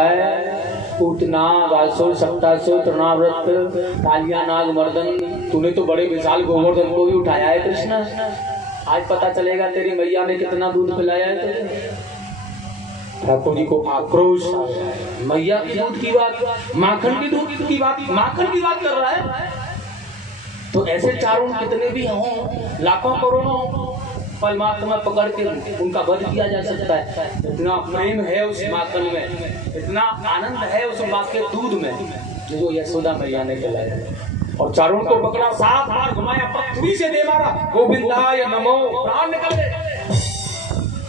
रहा है, पूतना गासो सप्तासो तृणाव्रत कालिया नाग मर्दन, तूने तो बड़े विशाल गोवर्धन को भी उठाया है कृष्ण। आज पता चलेगा तेरी मैया ने कितना दूध पिलाया है तुझे। ठाकुर जी को आक्रोश, मैया की दूध की बात, माखन की दूध की बात, माखन की बात कर रहा है। तो ऐसे चारों कितने भी हों, लाखों करोड़ों परमात्मा पकड़ के उनका वध किया जा सकता है। इतना प्रेम है उस माखन में, इतना आनंद है उस माँ के दूध में जो यशोदा मैया ने पिलाया। और चारों को पकड़ा, 7 बार घुमाया, पृथ्वी से दे मारा, गोविंदाय नमो, प्राण निकल गए।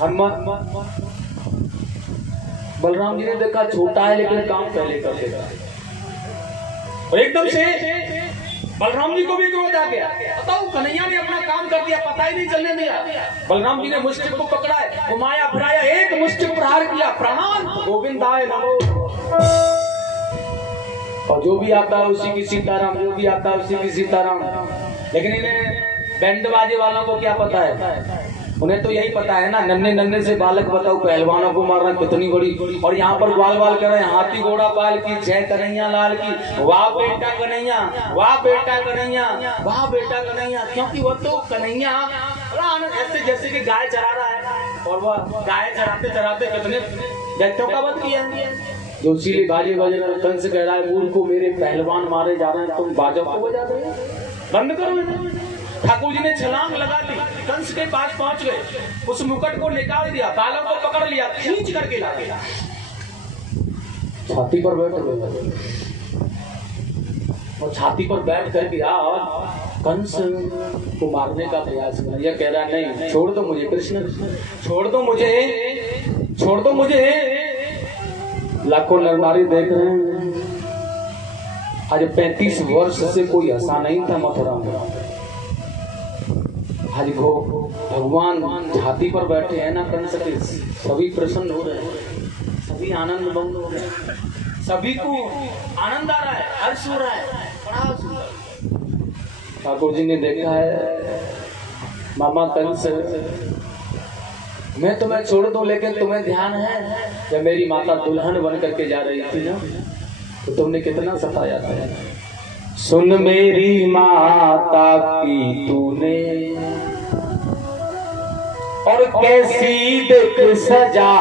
हनुमान बलराम जी ने देखा छोटा है लेकिन काम पहले कर देगा, और एकदम से बलराम जी को भी क्रोध आ गया। बताओ, कन्हैया ने अपना काम कर दिया, पता ही नहीं चलने दिया। बलराम जी ने मुष्टिक को पकड़ा है, घुमाया फिराया, एक मुष्टिक प्रहार किया, प्रणाम गोविंदाय नमो। और जो भी आता है उसी की सीताराम, जो भी आता है उसी की सीताराम। लेकिन इन्हें बैंड बाजे वालों को क्या पता है, उन्हें तो यही पता है ना, नन्हे नन्हे से बालक बताओ पहलवानों को मारना कितनी बड़ी। और यहाँ पर बाल बाल कर रहे हैं, हाथी घोड़ा पाल की जय कन्हैया लाल की, वाह बेटा कन्हैया, वाह बेटा कन्हैया, वाह बेटा कन्हैया। क्योंकि वो तो कन्हैया ऐसे जैसे कि गाय चरा रहा है, और वह गाय चराते चराते कितने दैत्यों का वध किया। जो इसीलिए बाजे बज रहे, कंस कह रहा है मूर्ख को, मेरे पहलवान मारे जा रहे हैं, तुम बाजों को बजा रहे हो, बंद करो। ठाकुर जी ने छलांग लगा दी, कंस के पास पहुंच गए, उस मुकुट को निकाल दिया, बालों को पकड़ लिया, खींच करके ला दिया, छाती पर बैठ गए। और छाती पर बैठ कर दिया और कंस को मारने का प्रयास किया। यह कह रहा नहीं, छोड़ दो मुझे कृष्ण, छोड़ दो मुझे, छोड़ दो मुझे। लाखों नर नारी देख रहे हैं, आज 35 वर्ष से कोई हंसा नहीं था मथुरा में। आज भगवान छाती पर बैठे हैं ना कंस के, सभी प्रसन्न हो रहे हैं, सभी आनंद भंग हो रहे हैं, सभी को आनंद आ रहा है, हर्ष हो रहा है, बड़ा सुंदर। ठाकुर जी ने देखा है, मामा कंस मैं तुम्हें छोड़ दूं, लेकिन तुम्हें ध्यान है जब मेरी माता दुल्हन बन करके जा रही थी ना, तो तुमने कितना सताया था। सुन मेरी माता की तूने, और कैसी देख सजा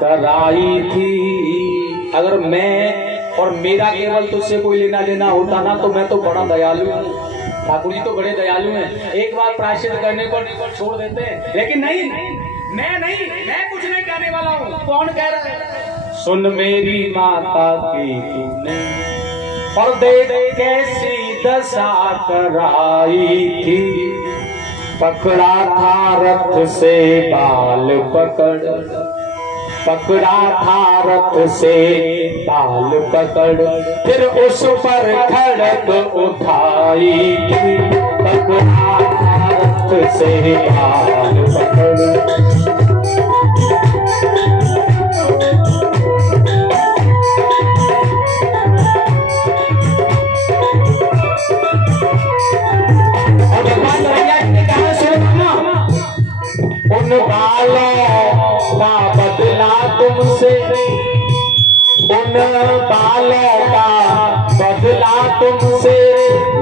कराई थी। अगर मैं और मेरा केवल तुझसे कोई लेना देना होता ना, तो मैं तो बड़ा दयालु हूँ। ठाकुर जी तो बड़े दयालु हैं, एक बार प्रायश्चित करने पर छोड़ देते हैं। लेकिन नहीं, मैं कुछ नहीं कहने वाला हूँ। कौन कह रहा है? सुन मेरी माता की तूने, और देख कैसी दशा कराई थी। पकड़ा था रथ से बाल पकड़, पकड़ा था रथ से बाल पकड़, फिर उस पर खड़क उठाई थी। पकड़ा था रथ से बाल पकड़, उन बालों का बदला तुमसे, उन बालों का बदला तुमसे,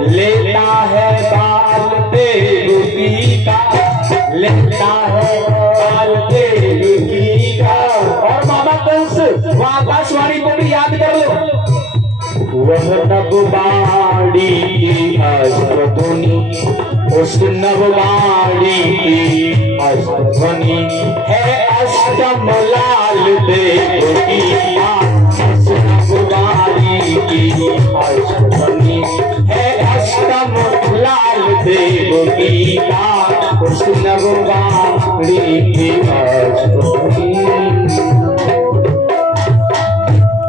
लेता है बाल देवकी का, लेता है बाल देवकी का। और मामा कंस वो आकाशवाणी को भी याद कर लो, वह नववाणी की अष्टध्वनि, उस नववाणी की अष्टध्वनि है अष्टम लाल देवकी का। उस नववाणी की अष्टध्वनि है अष्टम लाल देवकी का। उस नववाणी की अष्टध्वनि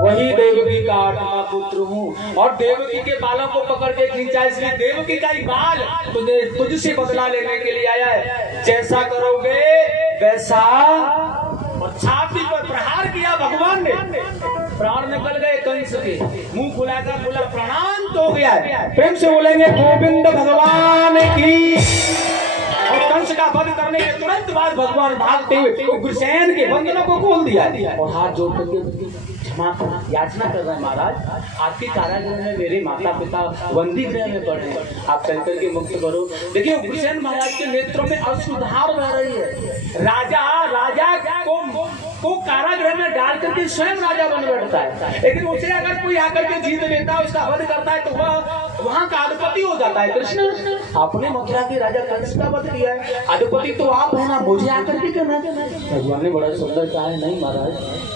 वही देवकी का आठवां पुत्र हूँ, और देवकी के बालों को पकड़ के खींचा, इसलिए देवकी का ही बाल तुझसे बदला लेने के लिए आया है। जैसा करोगे वैसा। और छाती पर प्रहार किया भगवान ने, प्राण निकल गए कंस के, मुंह खुलाकर बोला प्रणाम तो हो गया है। प्रेम से बोलेंगे गोविंद भगवान की। और कंस का वध करने के तुरंत बाद भगवान भागते हुए उग्रसेन के बंधनों को खोल दिया और हाथ जोड़ करके क्षमा याचना कर रहे हैं महाराज, आपके कारागृह में मेरे माता पिता बंदी गृह में पड़े, आप चल करके मुक्त करो। देखिए उग्रसेन महाराज के नेत्रों में अश्रुधार बह रही है। राजा को कारागृह में डाल करके स्वयं राजा बन बैठता है, लेकिन उसे अगर कोई आकर के जीत लेता है, उसका वध करता है, तो वह वहां का अधिपति हो जाता है। कृष्ण, आपने मथुरा के राजा कंस का वध किया है, अधिपति तो आप है ना, मुझे आकर के करना। भगवान ने बड़ा सुंदर कहा है, नहीं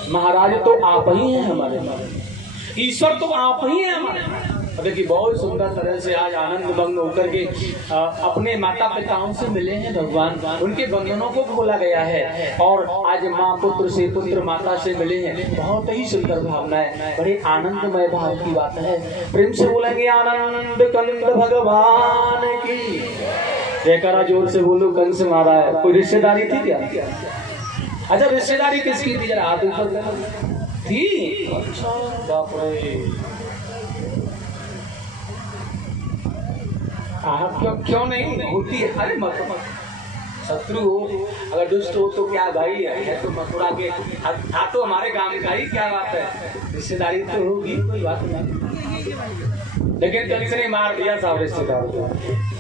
महाराज तो आप ही हैं हमारे, ईश्वर तो आप ही हैं हमारे। देखिए बहुत सुंदर तरह से आज आनंद भंग होकर के अपने माता पिताओं से मिले हैं भगवान, उनके बंधनों को खोला गया है और आज माँ पुत्र से, पुत्र माता से मिले हैं। बहुत ही सुंदर भावना है, बड़े आनंदमय भाव की बात है। प्रेम से बोलेंगे आनंद कंद भगवान की जयकारा, जोर से बोलो। कंस मारा है, कोई रिश्तेदारी थी क्या? अच्छा रिश्तेदारी किसकी थी, जरा हाथ ऊपर थी? अच्छा बाप रे, क्यों नहीं होती है? अरे मत शत्रु हो अगर दुष्ट हो तो क्या भाई है, तो मथुरा के था तो हमारे गांव का ही, क्या बात है, रिश्तेदारी तो होगी, कोई बात नहीं। लेकिन कंस ने मार दिया साहब रिश्तेदार को,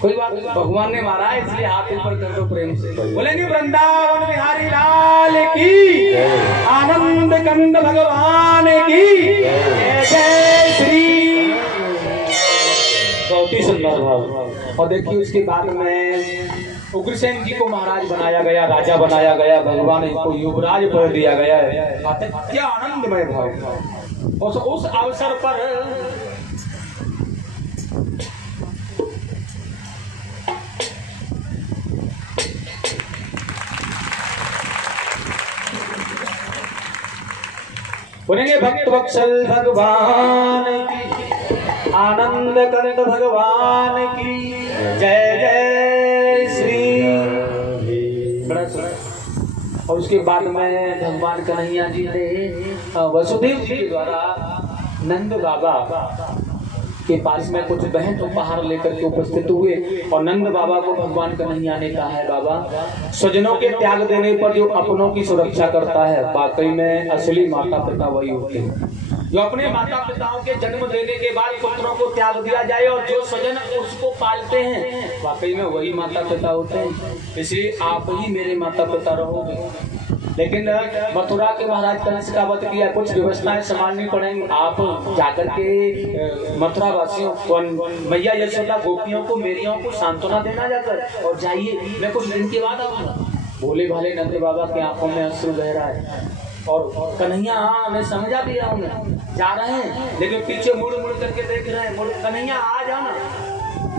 कोई बात नहीं, भगवान ने मारा है, इसलिए हाथ ऊपर कर दो प्रेम से, बोलेंगे वृंदावन बिहारी लाल की, आनंद कंद भगवान की जय श्री। बहुत ही सुंदर भाव। और देखिए उसके बाद में उग्रसेन जी को महाराज बनाया गया, राजा बनाया गया, भगवान को युवराज पद दिया गया है। क्या आनंदमय भाव। उस अवसर पर बोलेंगे भक्त वत्सल भगवान की, आनंद कंद भगवान की जय जय श्री। और उसके बाद में भगवान कन्हैया जी ने वसुदेव जी के द्वारा नंद बाबा के पास में कुछ बहन उपहार लेकर के उपस्थित हुए और नंद बाबा को भगवान कन्हैया ने कहा है, बाबा स्वजनों के त्याग देने पर जो अपनों की सुरक्षा करता है, वाकई में असली माता पिता वही होते हैं। जो अपने माता पिताओं के जन्म देने के बाद पुत्रों को त्याग दिया जाए और जो स्वजन उसको पालते हैं, वाकई में वही माता पिता होते हैं। इसलिए आप ही मेरे माता पिता रहोगे। लेकिन मथुरा के महाराज कंस का वध किया, कुछ व्यवस्थाएं संभालनी पड़ेंगी। आप जाकर के मथुरा वासियों को, मैया यशोदा गोपियों को, मेरियों को सांत्वना देना जाकर, और जाइए मैं कुछ दिन के बाद आऊंगा। भोले भाले नंद बाबा की आंखों में अश्रु बह रहा है और कन्हैया मैं समझा दिया उन्हें, जा रहे हैं लेकिन पीछे मुड़ मुड़ करके देख रहे हैं। कन्हैया आ जाना,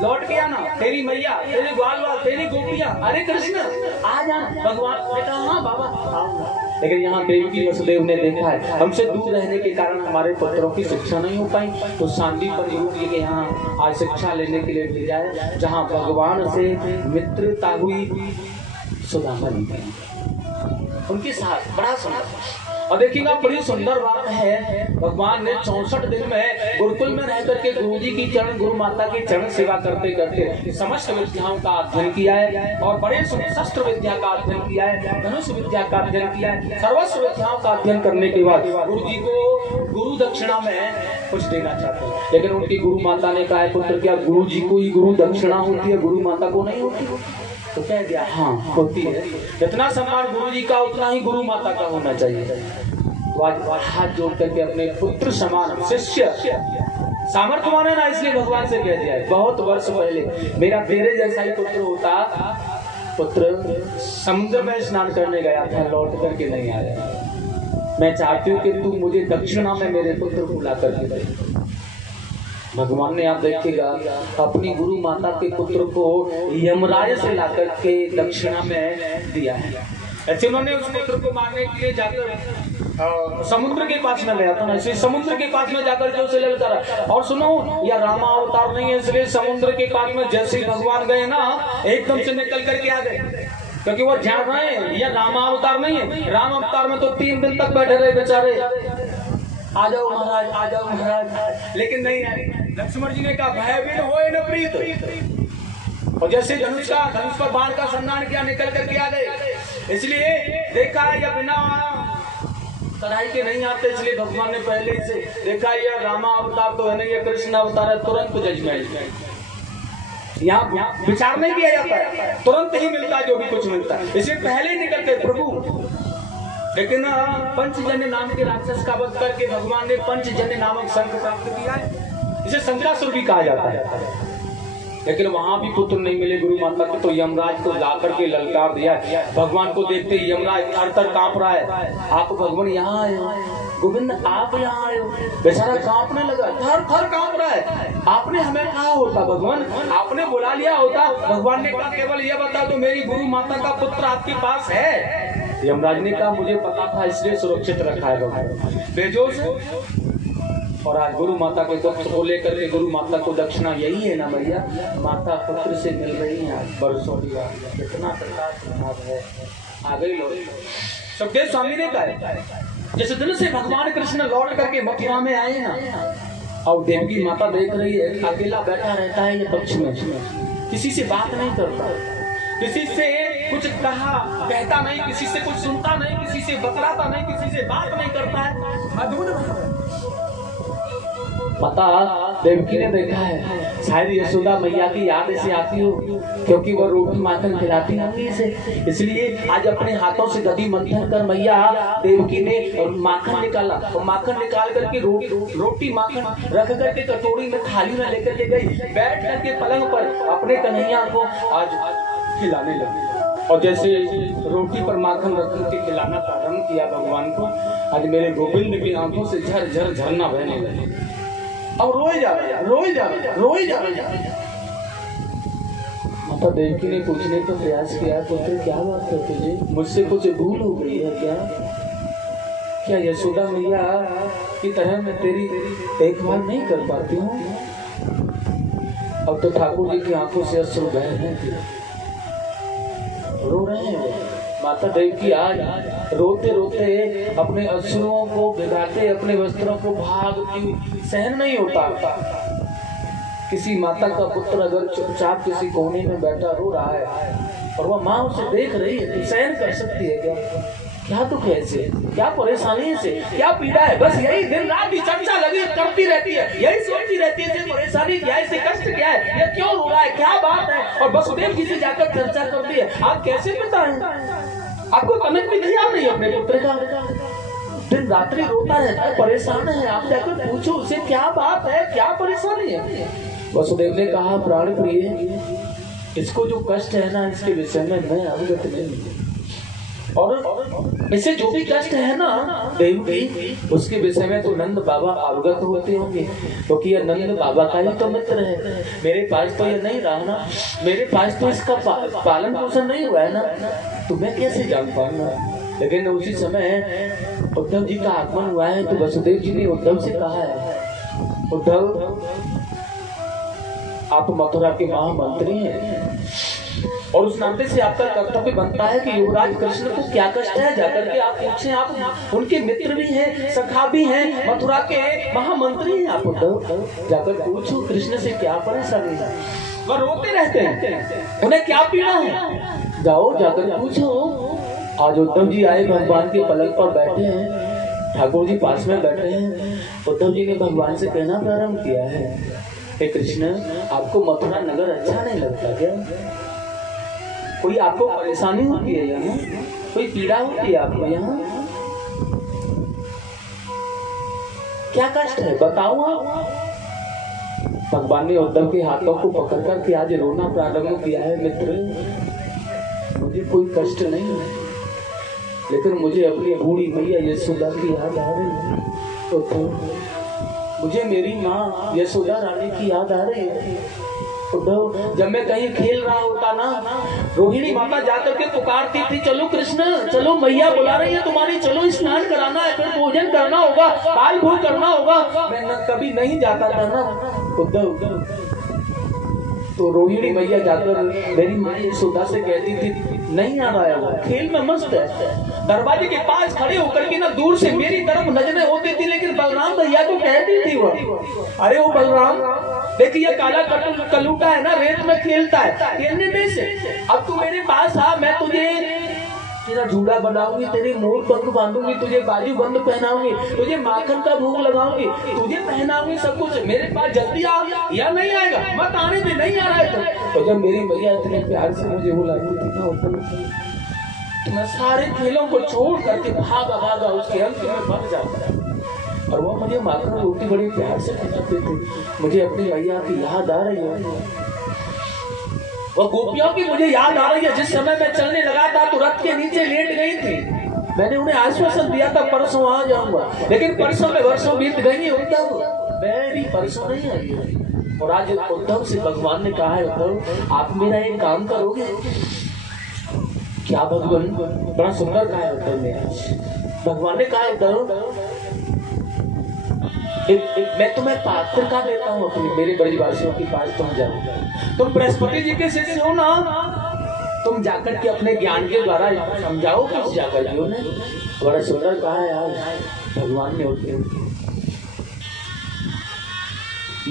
लौट के आना, तेरी मैया, तेरी ग्वाल वाल, तेरी गोपियां, अरे कृष्ण आ जाना। भगवान बेटा हाँ बाबा आऊंगा। लेकिन यहाँ देवकी वसुदेव ने देखा है हमसे दूर रहने के कारण हमारे पुत्रों की शिक्षा नहीं हो पाई, तो शांति पर गुरु जी के यहाँ आज शिक्षा लेने के लिए भेजा है, जहाँ भगवान से मित्रता हुई सुदामा जी उनके साथ बड़ा सुंदर। और देखिएगा बड़ी सुंदर बात है, भगवान ने 64 दिन में गुरुकुल में रह करके गुरु जी की चरण, गुरु माता की चरण सेवा करते करते समस्त विद्याओं का अध्ययन किया है और बड़े शस्त्र विद्या का अध्ययन किया है, धनुष विद्या का अध्ययन किया है। सर्वस्व विद्याओं का अध्ययन करने के बाद गुरु जी को गुरु दक्षिणा में कुछ देना चाहते हैं, लेकिन उनकी गुरु माता ने कहा, पुत्र क्या गुरु जी को ही गुरु दक्षिणा होती है, गुरु माता को नहीं होती? तो कह दिया हाँ होती है, जितना सम्मान गुरु जी का उतना ही गुरु माता का होना चाहिए। हाथ जोड़ करके अपने पुत्र समान शिष्य सामर्थ्य माने ना, इसलिए भगवान से कह दिया है बहुत वर्ष पहले मेरा तेरे जैसा ही पुत्र होता, पुत्र समुद्र में स्नान करने गया था, लौट करके नहीं आया। मैं चाहती हूँ कि तू मुझे दक्षिणा में मेरे पुत्र को ला करके दे। भगवान ने आप देखिएगा अपनी गुरु माता के पुत्र को यमराज से लाकर के दक्षिणा में दिया है। ऐसे उन्होंने उस पुत्र को मारने के लिए जाकर समुद्र के पास में गया था ना, इसलिए समुद्र के पास में जाकर के उसे ललकारा। और सुनो यह रामा अवतार नहीं है, इसलिए समुद्र के पास में जैसे ही भगवान गए ना एकदम से निकल करके आ गए, क्योंकि वो जान रहे हैं यह रामा अवतार नहीं है। राम अवतार में तो 3 दिन तक बैठे रहे बेचारे, आ जाओ महाराज, आ जाओ महाराज, लेकिन नहीं आए। लक्ष्मण जी ने कहा भयभीत होए न प्रीत, और जैसे धनुष पर बाण का संधान किया निकल करके आ गए। इसलिए देखा है या बिना चढ़ाई के नहीं आते, इसलिए भगवान ने पहले ही से देखा ये रामा अवतार तो है नहीं, ये कृष्ण अवतार है, तुरंत जजमेंट। यहाँ विचार नहीं किया जाता है, तुरंत ही मिलता है जो भी कुछ मिलता है, इसलिए पहले ही निकलते प्रभु। लेकिन पंचजन्य नाम के राक्षस का वध करके भगवान ने पंचजन्य नामक शंख प्राप्त किया है, इसे शंकरासुर भी कहा जाता है। लेकिन वहां भी पुत्र नहीं मिले गुरु माता के, तो यमराज को जाकर के ललकार दिया। भगवान को देखते ही यमराज थर-थर कांप रहा है, आप भगवान यहाँ आए हो, गोविंद आप यहाँ आए हो, बेचारा कांपने लगा, थर-थर कांप रहा है। आपने हमें कहा होता भगवान, आपने बुला लिया होता। भगवान ने कहा केवल ये बता दो मेरी गुरु माता का पुत्र आपके पास है। यमराज ने कहा मुझे पता था इसलिए सुरक्षित रखा है भगवान, बेजोश। और आज गुरु माता के पुत्र को लेकर के गुरु माता को दक्षिणा यही है ना भैया, माता पुत्र से मिल रही है आज बरसों की बात, कितना प्रताप है। आ गई लोग सुखदेव स्वामी ने कहा जिस दिन से भगवान कृष्ण लौट करके मथुरा में आए ना, और देवकी माता देख रही है अकेला बैठा रहता है ये पक्ष में, किसी से बात नहीं करता, किसी से कुछ कहता नहीं, किसी से कुछ सुनता नहीं, किसी से बतलाता नहीं, किसी से बात नहीं करता है, अद्भुत। पता देवकी ने देखा है शायद यशोदा मैया की याद ऐसी आती हो, क्योंकि वो रोटी माखन खिलाती होंगी इसे, इसलिए आज अपने हाथों से दधी मंथन कर मैया देवकी ने माखन निकाला, और माखन निकाल करके रोटी माखन रख करके कटोरी में थाली में लेकर के गई, बैठ करके पलंग पर अपने कन्हैया को आज खिलाने लगी। और जैसे रोटी पर माखन रख के खिलाना प्रारंभ किया भगवान को, आज मेरे गोविंद की आंखों से झर झर झरना बहने लगे। अब रोए जा रहा है, रोए जा रहा है, रोए जा रहा है। माता देवकी ने पूछने का प्रयास किया, पुत्र क्या बात है तुझे, मुझसे कुछ भूल हो गई है क्या? क्या यशोदा मैया की तरह मैं तेरी देखभाल नहीं कर पाती हूँ? अब तो ठाकुर जी की आंखों से अश्रु बह रहे हैं, रो रहे हैं। माता देवकी आज रोते रोते अपने अश्रुओं को भिगाते अपने वस्त्रों को भागती, सहन नहीं होता। किसी माता का पुत्र अगर चुपचाप किसी कोने में बैठा रो रहा है और वह माँ उसे देख रही है तो सहन कर सकती है क्या? क्या दुख है इसे, क्या परेशानी है इसे, क्या पीड़ा है? बस यही दिन रात की चर्चा लगी करती रहती है, यही सोचती रहती है इसे परेशानी क्या है, इसे कष्ट क्या है, ये क्यों रो रहा है, क्या बात है, और वसुदेव जी से जाकर चर्चा करती है। आप कैसे बताएं, आपको कनक भी नहीं, आप नहीं अपने पुत्र का, दिन रात्रि रोता रहता है, परेशान है, आप जाकर पूछो उसे क्या बात है, क्या परेशानी है। वसुदेव ने कहा प्राण प्रिय, इसको जो कष्ट है ना इसके विषय में मैं अवगत नहीं, और इसे जो भी कष्ट है ना देवकी, उसके विषय में तो नंद बाबा अवगत होते होंगे, क्योंकि यह नंद बाबा का ही तो मित्र है। मेरे पास तो यह नहीं रहा ना, मेरे पास तो इसका पालन पोषण नहीं हुआ है ना, तो मैं कैसे जान पाऊंगा। लेकिन उसी समय उद्धव जी का आगमन हुआ है, तो वसुदेव जी ने उद्धव से कहा है, उद्धव आप मथुरा के महामंत्री हैं, और उस नाते से आपका कर्तव्य बनता है कि युवराज कृष्ण को क्या कष्ट है, जाकर के आप पूछें। आप उनके मित्र भी हैं, सखा भी हैं, मथुरा के महामंत्री हैं, आप उद्धव जाकर पूछो कृष्ण से क्या परेशानी है। वह रोते रहते हैं, उन्हें क्या पीड़ा है, जाओ जाकर पूछो। आज उद्धव जी आए, भगवान के पलंग पर बैठे हैं, ठाकुर जी पास में बैठे हैं। उद्धव जी ने भगवान से कहना प्रारंभ किया है, हे कृष्ण आपको मथुरा नगर अच्छा नहीं लगता क्या? कोई आपको परेशानी होती है यहाँ, कोई पीड़ा होती है आपको यहाँ, क्या कष्ट है बताओ आप। भगवान ने उद्धव के हाथों को पकड़ करके आज रोना प्रारंभ किया है, मित्र मुझे कोई कष्ट नहीं है, लेकिन मुझे अपनी बूढ़ी मैया यशोदा की याद आ रही है, तो मुझे मेरी माँ यशोदा रानी की याद आ रही है। उद्धव जब मैं कहीं खेल रहा होता ना, रोहिणी माता जाकर के पुकारती थी, चलो कृष्ण चलो, मैया बुला रही है तुम्हारी, चलो स्नान कराना है, फिर भोजन करना होगा, बाल भोग करना होगा। मैं न कभी नहीं जाता था ना उद्धव, तो रोहिणी मैया जाकर मेरी माँ यशोदा से कहती थी नहीं आ रहा है, वो खेल में मस्त है। दरवाजे के पास खड़े होकर के ना दूर से मेरी तरफ नजरें होती थी, लेकिन बलराम भैया को कहती थी वो, अरे वो बलराम देखिए काला कलूटा है ना, रेत में खेलता है, खेलने में से अब तू मेरे पास आ, मैं तुझे तेरा जूड़ा बनाऊंगी, तेरे मोर पंख बांधूंगी, तुझे बाजू बंद पहनाऊंगी, तुझे माखन का भोग लगाऊंगी, तुझे पहनाऊंगी सब कुछ। मेरे पास जल्दी आ या नहीं आएगा? मत आने दे, नहीं आ रहा है तो जब मेरी मैया इतने प्यार से मुझे बुलाती थी ना तो मैं सारे खेलों को छोड़ करके भागा भागा उसके अंत में बन जाता। और वो मुझे माखन रोटी बड़ी प्यार से खिलाते थे। मुझे अपनी मैया की याद आ रही है, वो गोपियों की मुझे याद आ रही है। जिस समय मैं चलने लगा था तो रथ के नीचे लेट गई थी। मैंने उन्हें आश्वासन दिया था परसों आ जाऊंगा, लेकिन परसों में वर्षों बीत गई। उद्धव मेरी परसों नहीं आई। और आज उद्धव से भगवान ने कहा है, उद्धव आप मेरा एक काम करोगे क्या? भगवान बड़ा सुंदर कहा है उद्धव ने। भगवान ने कहा उद्धव मैं तुम्हें पात्र का देता हूँ अपनी, मेरे ब्रजवासियों के पास तुम जाओ। तुम बृहस्पति जी के शिष्य हो ना, तुम जाकर के अपने ज्ञान के द्वारा समझाओ किस जाकर जी ने। बड़ा सुंदर कहा है आज भगवान ने उठे।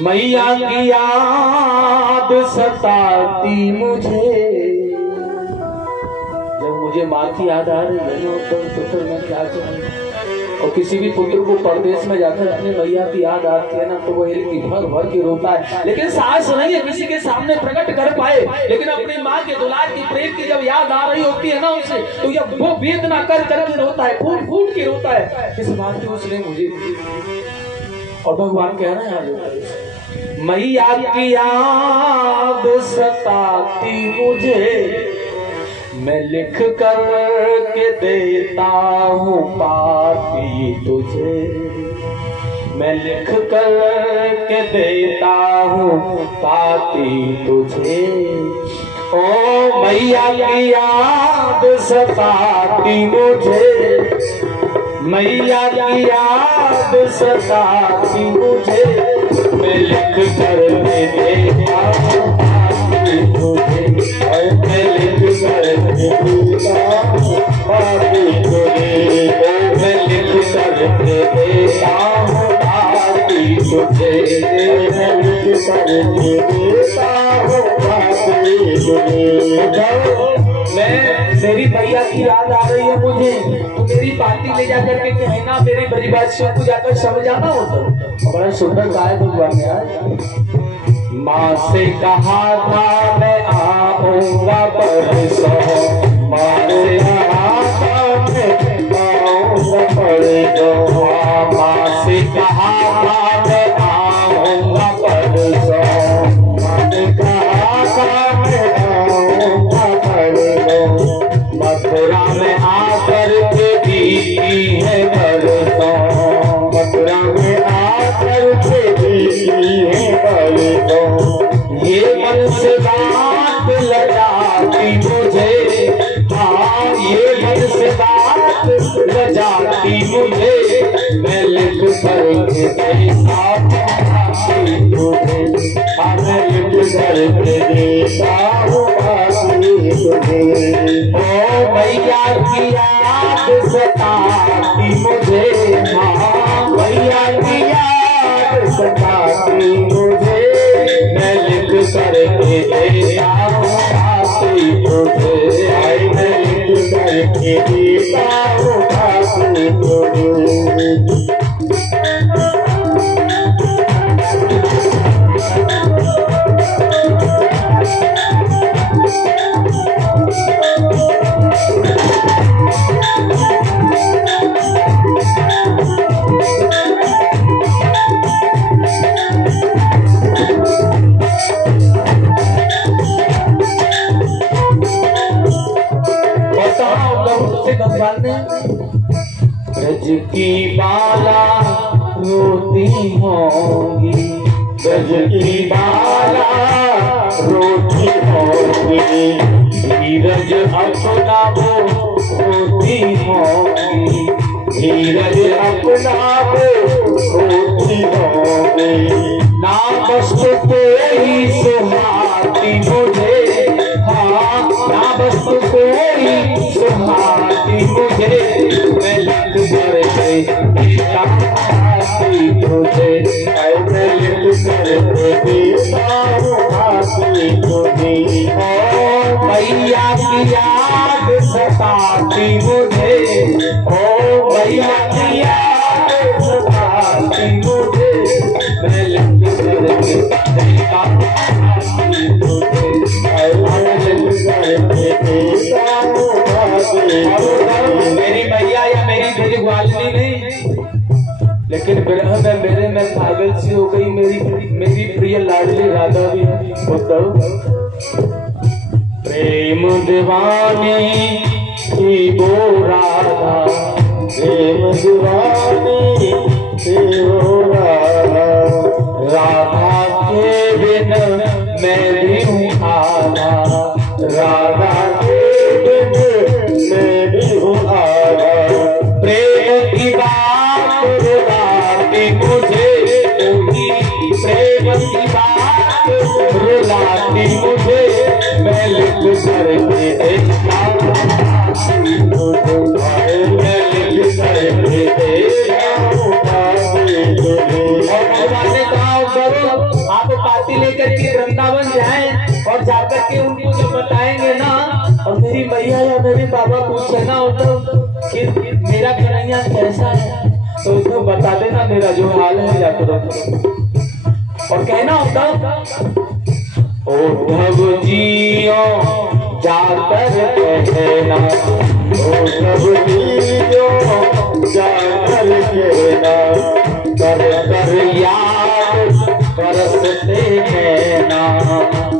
मैया की याद सताती मुझे, जब मुझे माँ की याद आ रही है तो फिर मैं क्या करूँ? और किसी भी पुत्र को परदेश में जाकर अपनी मैया की याद आती है ना तो वो एक भर भर के रोता है, लेकिन साहस नहीं है किसी के सामने प्रकट कर पाए। लेकिन अपनी माँ के दुलार की प्रेम की जब याद आ रही होती है ना उसे, तो जब वो वेदना कर करके रोता है, फूट फूट के रोता है। इस बात की उसने मुझे, और भगवान कह रहे हैं मैया की याद सताती मुझे, मैं लिख कर के देता हूँ पाती तुझे, मैं लिख कर के देता हूँ पाती तुझे। ओ मैया की याद सताती मुझे, मैया की याद सताती मुझे, मैं लिख कर के देता हूँ पाती तुझे, मैं लिख कर मेरी भैया की याद आ रही है मुझे, तो मेरी पार्टी ले जाकर के कहना मेरे ब्रजवासियों को जाकर समझाना होता। बड़ा सुंदर गाय भगवान यार। माँ से कहा था मैं आऊंगा परसों, माँ से कहा था मैं आऊंगा परसों, माँ से कहा था मैं आऊंगा परसों, माँ ने कहा था मैं आऊंगा परसों, मथुरा में आकर के दी है परसों, मथुरा में आकर के दी है परसों। ये मन से बात लगाती मुझे, हाँ ये मन से बात लगाती मुझे, मैं लिख कर के देता हूँ तुझे, हाँ मैं लिख कर के देता हूँ तुझे। ओ मैया की याद सताती मुझे, हाँ मैया की याद सताती मुझे, मैं लिख कर के देता हूँ पाती तुझे, मैं लिख कर के देता हूँ पाती तुझे। ब्रज की बाला रोती होंगी, ब्रज की बाला रोती होंगी, धीरज अपना वो रोती होंगी, धीरज अपना वो रोती होंगी। ना बस कोई सुहाती मुझे, हाँ ना बस कोई सुहाती मुझे, मैं लिख कर देता पाती तुझे, मैं लिख कर देता पाती तुझे। ओ मैया की याद सताती लेकिन विरह में मेरे में पागल सी हो गई मेरी प्रिय लाडली राधा भी। उद्धव प्रेम दीवानी थी वो राधा, प्रेम दीवानी थी वो राधा, राधा के बिन मैं भी हूँ आधा, राधा के बिन मैं भी हूँ आधा। प्रेम की बात रुलाती मुझे कोई, प्रेम की बात रुलाती मुझे, मैं लिख कर के देखता मैं लिख कर के देखता। आप पार्टी लेकर के वृंदावन जाएं और जाकर के उनको जब बताएंगे ना, और मेरी मैया या मेरे बाबा पूछे ना उद्धव कि मेरा कन्हैया कैसा है, तो उसको बता देना मेरा जो हाल है या तुरंत। और कहना उद्धव जियो जाकर कहना, उद्धव जियो जाकर कहना, कर कर याद बरसते नैना,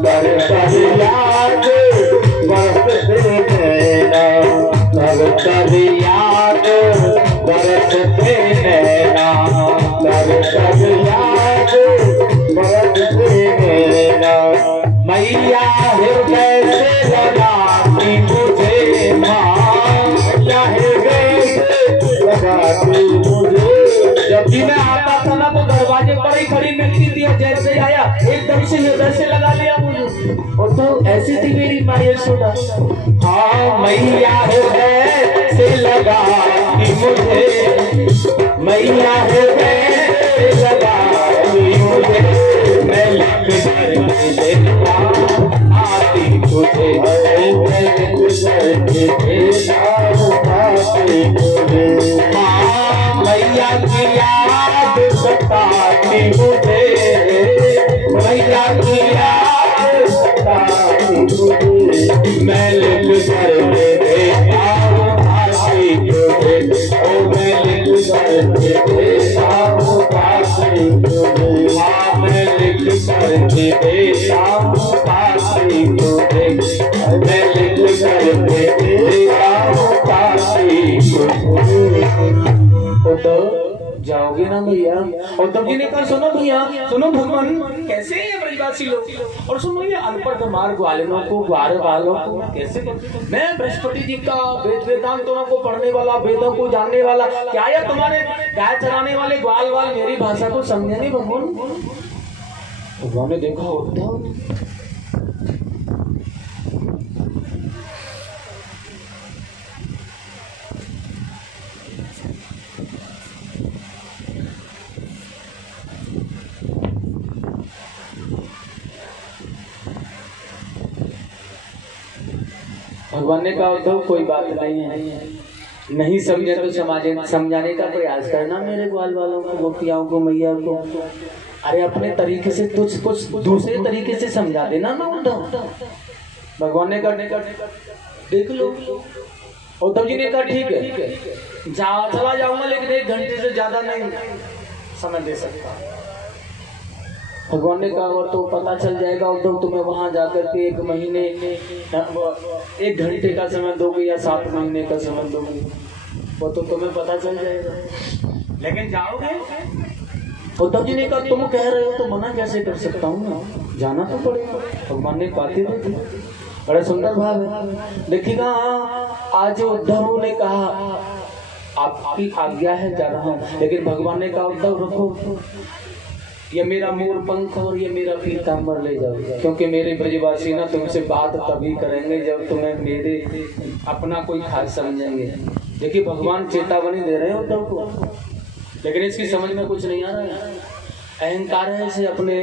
कर कर याद बरसते नैना, कर कर याद बरसते नैना, कर कर याद बरसते नैना। मैया हृदय से लगाती मुझे माँ, मैया हृदय से लगाती मुझे। जब भी मैं आता था ना तो दरवाजे पर ही खड़ी मिलती थी, और जैसे आया एकदम से हृदय से लगा लिया मुझे। और तो ऐसी थी मेरी माँ यशोदा। हाँ मैया हृदय से लगाती मुझे, मैया हृदय से लगाती मुझे, मैं लिख कर देखता आती तुझे, मैं लिख कर देखता आती तुझे। हाँ मैया की याद सताती मुझे, मैया की याद सताती मुझे, मैं लिख कर देखता आती तुझे, ओ मैं लिख कर देखता आती तुझे। हाँ मैं लिख कर देखता आती तुझे, मैं लिख कर देखता आती तुझे। उद्धव जाओगे ना भैया? उद्धव जी ने कहा सुनो भैया, सुनो भगवान कैसे है ब्रजवासी लोग, और सुनो ये अनपढ़ मार्ग वालों को, ग्वार वालों को कैसे। मैं बृहस्पति जी का वेद वेदांतों को पढ़ने वाला, वेदों को जानने वाला, क्या यार तुम्हारे गाय चराने वाले ग्वाल वाल मेरी भाषा को समझेंगे भगवान? भगवान ने देखा उद्धव भगवान ने कहा उद्धव कोई बात नहीं है, नहीं समझे तो समझाने का प्रयास करना मेरे ग्वाल वालों को, गोपियाओं को, मैया को। अरे अपने तरीके से कुछ दूसरे तरीके से समझा देना ना उद्धव। भगवान ने कहा देख लो। उद्धव जी ने कहा ठीक है चला जाऊंगा, लेकिन 1 घंटे से ज्यादा नहीं समय दे सकता। भगवान ने कहा वो तो पता चल जाएगा उद्धव, तुम्हें वहां जाकर के 1 महीने 1 घंटे का समय दोगे या 7 महीने का समय दोगे, वो तो तुम्हें पता चल जाएगा, लेकिन जाओगे। उद्धव जी ने कहा तुम कह रहे हो तो मना कैसे कर सकता हूँ ना, जाना तो पड़ेगा। भगवान ने बातें दी थी, बड़ा सुंदर भाव है। देखिएगा आज उद्धव ने कहा आपकी आज्ञा है जा रहा हूँ, लेकिन भगवान ने कहा उद्धव रखो, ये मेरा मोर पंख और ये मेरा पीताम्बर ले जाओ, क्योंकि मेरे ब्रजवासी ना तुमसे बात तभी करेंगे जब तुम्हें मेरे अपना कोई खास समझेंगे। देखिए भगवान चेतावनी दे रहे हैं उद्धव को, लेकिन इसकी समझ में कुछ नहीं आ रहा है। अहंकार है इसे अपने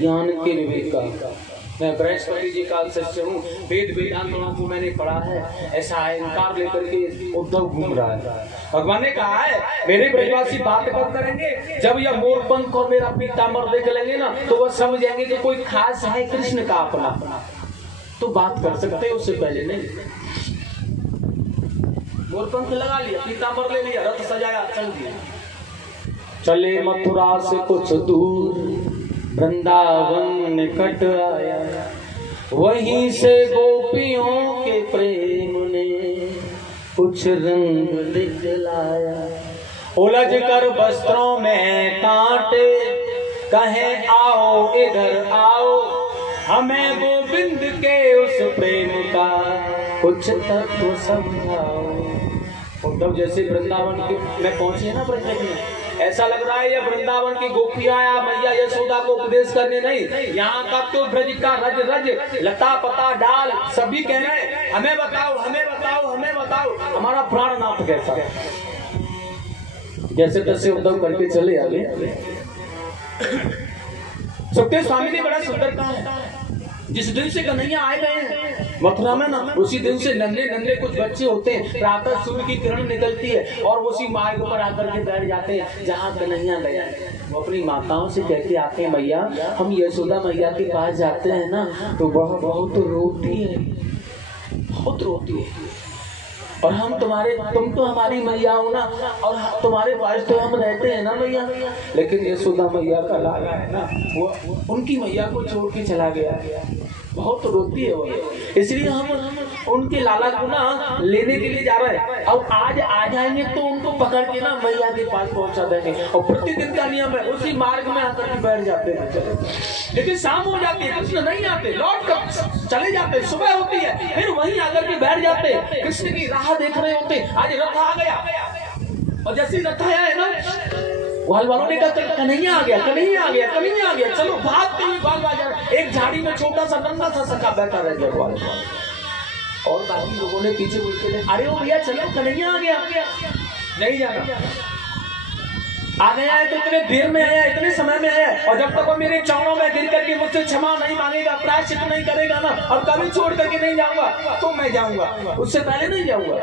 ज्ञान के विवेक का। मैं बृहस्पति जी का शिष्य हूँ, वेद वेदांतों को मैंने पढ़ा है, ऐसा अहंकार लेकर के उद्धव घूम रहा है। भगवान ने कहा है मेरे ब्रजवासी बात कब करेंगे, जब यह मोर पंख और मेरा पीताम्बर देख लेंगे ना तो वह समझ जाएंगे कि कोई खास है कृष्ण का अपना, तो बात कर सकते हैं, उससे पहले नहीं। मोर पंख लगा लिया, पीताम्बर ले लिया, रथ सजाया, चल दिया। चले मथुरा से कुछ दूर, वृंदावन निकट आया, वहीं से गोपियों के प्रेम ने कुछ रंग दिखलाया। उलझ कर वस्त्रों में कांटे, कहे आओ इधर आओ, हमें गोविंद के उस प्रेम का कुछ तत्व समझाओ। उद्धव जैसे वृंदावन में पहुंचे ना ब्रज में, ऐसा लग रहा है ये वृंदावन की गोपियां या मैया यशोदा को उपदेश करने नहीं, यहाँ का तो ब्रज का रज रज लता पता डाल सभी कह रहे हैं हमें बताओ हमें बताओ हमें बताओ हमारा प्राणनाथ कैसा। जैसे तैसे उद्धव करके चले आगे। सुखदेव स्वामी ने बड़ा सुंदर कहा है, जिस दिन से कन्हैया आए गए हैं मथुरा में ना, उसी दिन से नन्हे नन्हे कुछ बच्चे होते हैं, प्रातः सूर्य की किरण निकलती है और वो उसी मार्ग पर आकर के बैठ जाते हैं जहाँ कन्हैया गया है। वो अपनी माताओं से कहते आते हैं, मैया हम यशोदा मैया के पास जाते हैं ना तो वह बहुत रोती है, बहुत रोती है, और हम तुम तो हमारी मैया हो ना, और तुम्हारे पास तो हम रहते हैं ना मैया। लेकिन यशोदा मैया का लाला है ना, वो उनकी मैया को छोड़ के चला गया, बहुत रोती है वो, इसलिए हम उनके लाला को ना लेने के लिए जा रहे हैं। अब आज आ जाएंगे तो उनको पकड़ के ना मैया के पास पहुंचा देंगे, और प्रतिदिन का नियम है उसी मार्ग में आकर के बैठ जाते हैं। लेकिन शाम हो जाती है, कृष्ण नहीं आते, लौट कर चले जाते, सुबह होती है फिर वहीं आकर के बैठ जाते, कृष्ण की राह देख रहे होते। आज रथ आ गया, और जैसे रथ आया है ना, ग्वाल वालों ने कहा कन्हैया आ गया कन्हैया आ गया कन्हैया आ गया, चलो भागते हुए ग्वाल बाजार। एक झाड़ी में छोटा सा नन्हा सा सखा बैठा रह गया ग्वाल, और बाकी लोगों ने पीछे बोलते थे अरे वो भैया चलो कन्हैया आ गया, नहीं जाना, आ गया है तो इतने देर में आया, इतने समय में आया, और जब तक वो मेरे चरणों में गिर करके मुझसे क्षमा नहीं मांगेगा, प्रायश्चित नहीं करेगा ना, और कभी छोड़ करके नहीं जाऊंगा तो मैं जाऊंगा, उससे पहले नहीं जाऊंगा।